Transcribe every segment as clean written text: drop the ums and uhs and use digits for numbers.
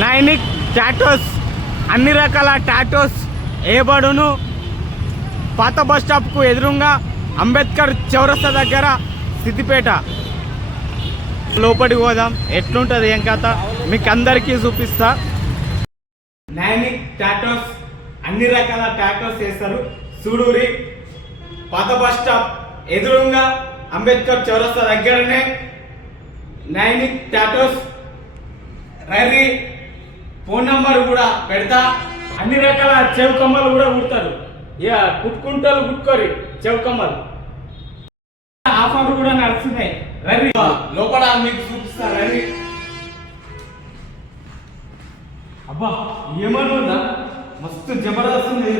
నైనిక్ tattoos అన్ని రకాల tattoos వేయబడును. పాత బస్ స్టాప్కు ఎదురుగా అంబేద్కర్ చౌరస్తా దగ్గర సిద్దిపేట. లోపలికి పోదాం, ఎట్లుంటుంది ఏం కథ మీకు అందరికీ చూపిస్తా. నైనిక్ టాటోస్ అన్ని రకాల టాటోస్ వేస్తారు. సూడూరి పాత బస్ స్టాప్ ఎదురుగా అంబేద్కర్ చౌరస్తా దగ్గరనే నైనిక్ టాటోస్. రైరీ ఫోన్ నంబర్ కూడా పెడతా. అన్ని రకాల చెవు కమ్మలు కూడా కుడతారు. ఇక కుట్టుకుంటారు, కుట్టుకోరి చెవు కమ్మలు. ఆఫర్లు కూడా నడుస్తున్నాయి. రైరీ లోపల మీకు చూపిస్తా. రైరీ అబ్బా ఏమని ఉందా, మస్తు జబర్దస్త్ ఉంది.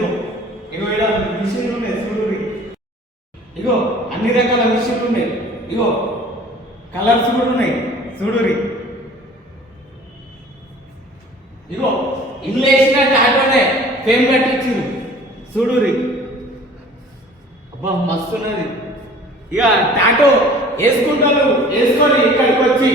ఇగో ఇక్కడ మిషన్లు ఉన్నాయి చూడు. ఇగో అన్ని రకాల మిషన్లు ఉన్నాయి. ఇగో కలర్స్ కూడా ఉన్నాయి చూడురి. ఇగో ఇల్లు వేసిన టాటోనే ఫేమ్ కట్టించింది చూడురి. అబ్బా మస్తున్నది. ఇక టాటో వేసుకుంటారు, వేసుకొని ఇక్కడికి వచ్చి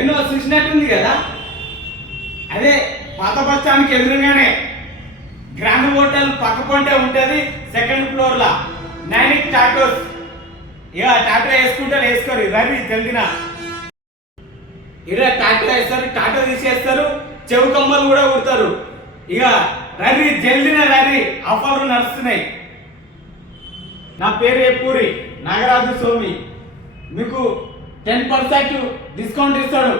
ఎన్నో చూసినట్టుంది కదా. అదే పాత బస్టాండ్కి ఎదురుగానే గ్రాండ్ హోటల్ పక్క పొంటే ఉంటుంది. సెకండ్ ఫ్లోర్ లా నైనిక్ టాటోస్. ఇక టాటో వేసుకుంటారు, వేసుకోరు. రవి తెలిసిన ఇక టాటో వేస్తారు, టాటో తీసేస్తారు, చెవు కమ్మలు కూడా కుడతారు. ఇక రవి జల్దిన రవి ఆఫర్లు నడుస్తున్నాయి. నా పేరు ఎప్పూరి నాగరాజు స్వామి. మీకు 10% డిస్కౌంట్ ఇస్తాడు.